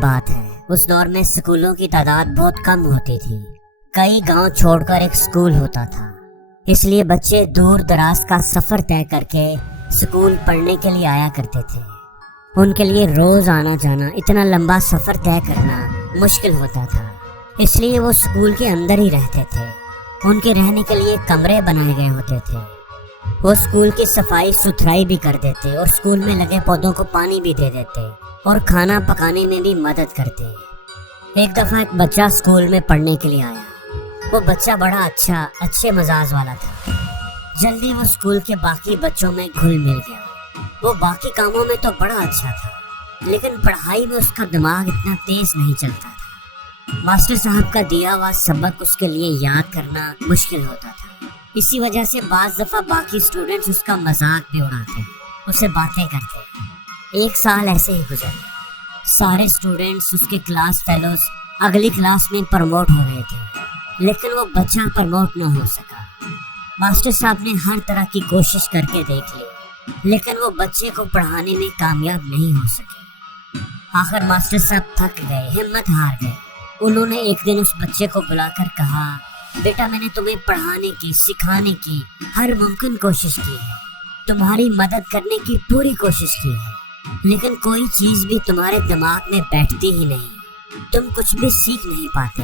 بات ہے، اس دور میں اسکولوں کی تعداد بہت کم ہوتی تھی۔ کئی گاؤں چھوڑ کر ایک اسکول ہوتا تھا، اس لیے بچے دور دراز کا سفر طے کر کے اسکول پڑھنے کے لیے آیا کرتے تھے۔ ان کے لیے روز آنا جانا، اتنا لمبا سفر طے کرنا مشکل ہوتا تھا، اس لیے وہ اسکول کے اندر ہی رہتے تھے۔ ان کے رہنے کے لیے کمرے بنائے گئے ہوتے تھے۔ وہ اسکول کی صفائی ستھرائی بھی کر دیتے اور اسکول میں لگے پودوں کو پانی بھی دے دیتے اور کھانا پکانے میں بھی مدد کرتے۔ ایک دفعہ ایک بچہ اسکول میں پڑھنے کے لیے آیا۔ وہ بچہ بڑا اچھے مزاج والا تھا۔ جلدی وہ اسکول کے باقی بچوں میں گھل مل گیا۔ وہ باقی کاموں میں تو بڑا اچھا تھا، لیکن پڑھائی میں اس کا دماغ اتنا تیز نہیں چلتا تھا۔ ماسٹر صاحب کا دیا ہوا سبق اس کے لیے یاد کرنا مشکل ہوتا تھا۔ اسی وجہ سے بعض دفعہ باقی اسٹوڈنٹس اس کا مذاق بھی اڑاتے، اسے باتیں کرتے۔ ایک سال ایسے ہی گزر گیا۔ سارے اسٹوڈنٹس اس کے کلاس فیلوز اگلی کلاس میں پروموٹ ہو رہے تھے، لیکن وہ بچہ پروموٹ نہ ہو سکا۔ ماسٹر صاحب نے ہر طرح کی کوشش کر کے دیکھ لی، لیکن وہ بچے کو پڑھانے میں کامیاب نہیں ہو سکے۔ آخر ماسٹر صاحب تھک گئے، ہمت ہار گئے۔ انہوں نے ایک دن اس بچے کو بلا کر کہا، بیٹا میں نے تمہیں پڑھانے کی، سکھانے کی ہر ممکن کوشش کی ہے، تمہاری مدد کرنے کی پوری کوشش کی ہے، لیکن کوئی چیز بھی تمہارے دماغ میں بیٹھتی ہی نہیں، تم کچھ بھی سیکھ نہیں پاتے۔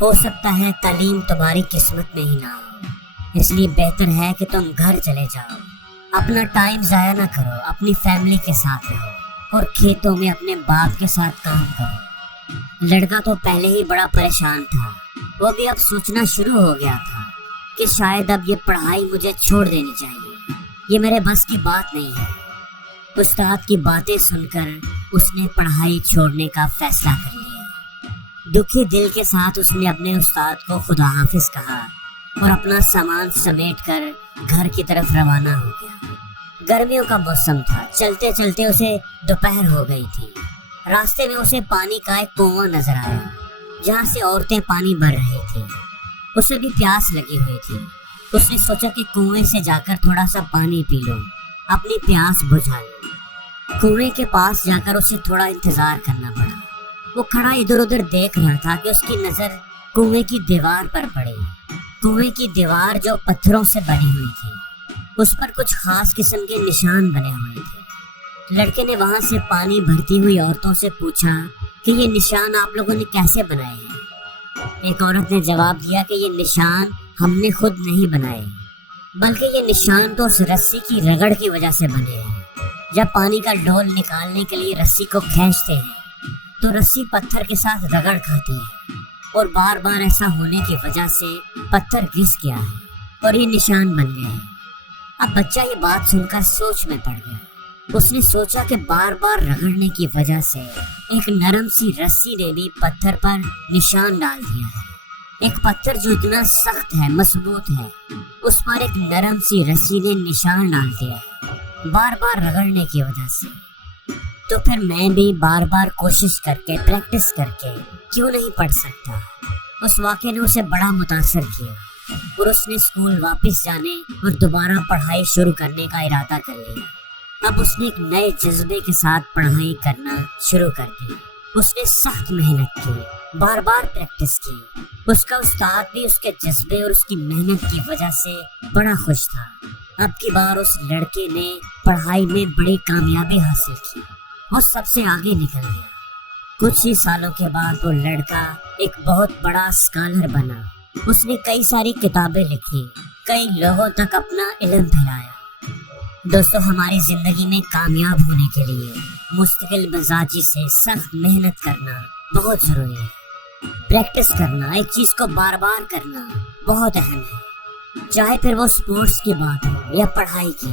ہو سکتا ہے تعلیم تمہاری قسمت میں ہی نہ ہو، اس لیے بہتر ہے کہ تم گھر چلے جاؤ، اپنا ٹائم ضائع نہ کرو، اپنی فیملی کے ساتھ رہو اور کھیتوں میں اپنے باپ کے ساتھ کام کرو۔ لڑکا تو پہلے ہی بڑا پریشان تھا، وہ بھی اب سوچنا شروع ہو گیا تھا کہ شاید اب یہ پڑھائی مجھے چھوڑ دینی چاہیے، یہ میرے بس کی بات نہیں ہے۔ استاد کی باتیں سن کر اس نے پڑھائی چھوڑنے کا فیصلہ کر لیا۔ دکھی دل کے ساتھ اس نے اپنے استاد کو خدا حافظ کہا اور اپنا سامان سمیٹ کر گھر کی طرف روانہ ہو گیا۔ گرمیوں کا موسم تھا، چلتے چلتے اسے دوپہر ہو گئی تھی۔ راستے میں اسے پانی کا ایک کنواں نظر آیا جہاں سے عورتیں پانی بھر رہی تھیں۔ اسے بھی پیاس لگی ہوئی تھی۔ اس نے سوچا کہ کنویں سے جا کر تھوڑا سا پانی پی لو، اپنی پیاس بجھا لو۔ کنویں کے پاس جا کر اسے تھوڑا انتظار کرنا پڑا۔ وہ کھڑا ادھر ادھر دیکھ رہا تھا کہ اس کی نظر کنویں کی دیوار پر پڑی۔ کنویں کی دیوار جو پتھروں سے بنی ہوئی تھی، اس پر کچھ خاص قسم کے نشان بنے ہوئے تھے۔ لڑکے نے وہاں سے پانی بھرتی ہوئی عورتوں سے پوچھا کہ یہ نشان آپ لوگوں نے کیسے بنائے ہیں؟ ایک عورت نے جواب دیا کہ یہ نشان ہم نے خود نہیں بنائے، بلکہ یہ نشان تو اس رسی کی رگڑ کی وجہ سے بنے ہیں۔ جب پانی کا ڈول نکالنے کے لیے رسی کو کھینچتے ہیں تو رسی پتھر کے ساتھ رگڑ کھاتی ہے، اور بار بار ایسا ہونے کی وجہ سے پتھر گھس گیا ہے اور یہ نشان بن گئے ہیں۔ اب بچہ یہ بات سن کر سوچ میں پڑ گیا۔ اس نے سوچا کہ بار بار رگڑنے کی وجہ سے ایک نرم سی رسی نے بھی پتھر پر نشان ڈال دیا ہے۔ ایک پتھر جو اتنا سخت ہے، مضبوط ہے، اس پر ایک نرم سی رسی نے نشان ڈال دیا ہے بار بار رگڑنے کی وجہ سے۔ تو پھر میں بھی بار بار کوشش کر کے، پریکٹس کر کے کیوں نہیں پڑھ سکتا؟ اس واقعے نے اسے بڑا متاثر کیا اور اس نے اسکول واپس جانے اور دوبارہ پڑھائی شروع کرنے کا ارادہ کر لیا۔ اب اس نے ایک نئے جذبے کے ساتھ پڑھائی کرنا شروع کر دی۔ اس نے سخت محنت کی، بار بار پریکٹس کی۔ اس کا استاد بھی اس کے جذبے اور اس کی محنت کی وجہ سے بڑا خوش تھا۔ اب کی بار اس لڑکے نے پڑھائی میں بڑی کامیابی حاصل کی، وہ سب سے آگے نکل گیا۔ کچھ ہی سالوں کے بعد وہ لڑکا ایک بہت بڑا اسکالر بنا۔ اس نے کئی ساری کتابیں لکھی، کئی لوگوں تک اپنا علم پھیلایا۔ دوستو، ہماری زندگی میں کامیاب ہونے کے لیے مستقل مزاجی سے سخت محنت کرنا بہت ضروری ہے۔ پریکٹس کرنا، ایک چیز کو بار بار کرنا بہت اہم ہے، چاہے پھر وہ سپورٹس کی بات ہو یا پڑھائی کی۔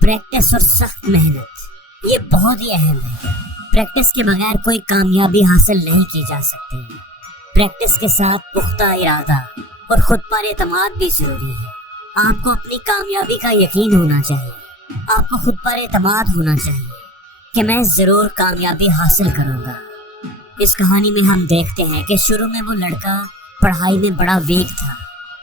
پریکٹس اور سخت محنت یہ بہت ہی اہم ہے۔ پریکٹس کے بغیر کوئی کامیابی حاصل نہیں کی جا سکتی۔ پریکٹس کے ساتھ پختہ ارادہ اور خود پر اعتماد بھی ضروری ہے۔ آپ کو اپنی کامیابی کا یقین ہونا چاہیے، آپ کو خود پر اعتماد ہونا چاہیے کہ میں ضرور کامیابی حاصل کروں گا۔ اس کہانی میں ہم دیکھتے ہیں کہ شروع میں وہ لڑکا پڑھائی میں بڑا ویک تھا،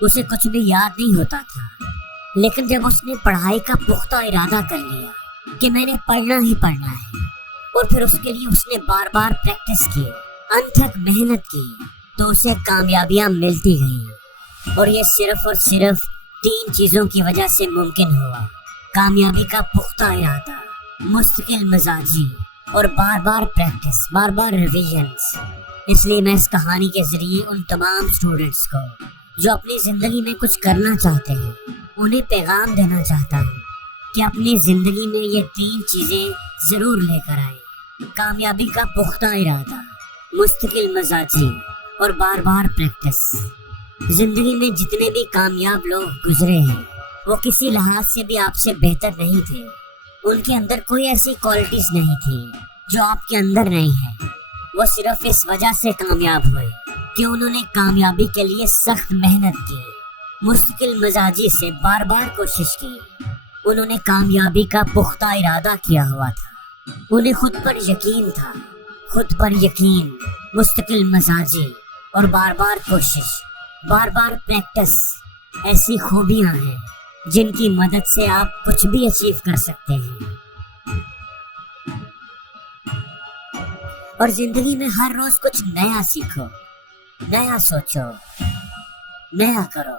اسے کچھ بھی یاد نہیں ہوتا تھا، لیکن جب اس نے پڑھائی کا پختہ ارادہ کر لیا کہ میں نے پڑھنا ہی پڑھنا ہے، اور پھر اس کے لیے اس نے بار بار پریکٹس کی، انتھک محنت کی، تو اسے کامیابیاں ملتی گئیں۔ اور یہ صرف اور صرف 3 چیزوں کی وجہ سے ممکن ہوا: کامیابی کا پختہ ارادہ، مستقل مزاجی، اور بار بار پریکٹس، بار بار ریویژنز۔ اس لیے میں اس کہانی کے ذریعے ان تمام اسٹوڈنٹس کو جو اپنی زندگی میں کچھ کرنا چاہتے ہیں انہیں پیغام دینا چاہتا ہوں کہ اپنی زندگی میں یہ 3 چیزیں ضرور لے کر آئیں: کامیابی کا پختہ ارادہ، مستقل مزاجی، اور بار بار پریکٹس۔ زندگی میں جتنے بھی کامیاب لوگ گزرے ہیں وہ کسی لحاظ سے بھی آپ سے بہتر نہیں تھے۔ ان کے اندر کوئی ایسی کوالٹیز نہیں تھی جو آپ کے اندر نہیں ہے۔ وہ صرف اس وجہ سے کامیاب ہوئے کہ انہوں نے کامیابی کے لیے سخت محنت کی، مستقل مزاجی سے بار بار کوشش کی۔ انہوں نے کامیابی کا پختہ ارادہ کیا ہوا تھا، انہیں خود پر یقین تھا۔ خود پر یقین، مستقل مزاجی اور بار بار کوشش، بار بار پریکٹس ایسی خوبیاں ہیں جن کی مدد سے آپ کچھ بھی اچیو کر سکتے ہیں۔ اور زندگی میں ہر روز کچھ نیا سیکھو، نیا سوچو، نیا کرو۔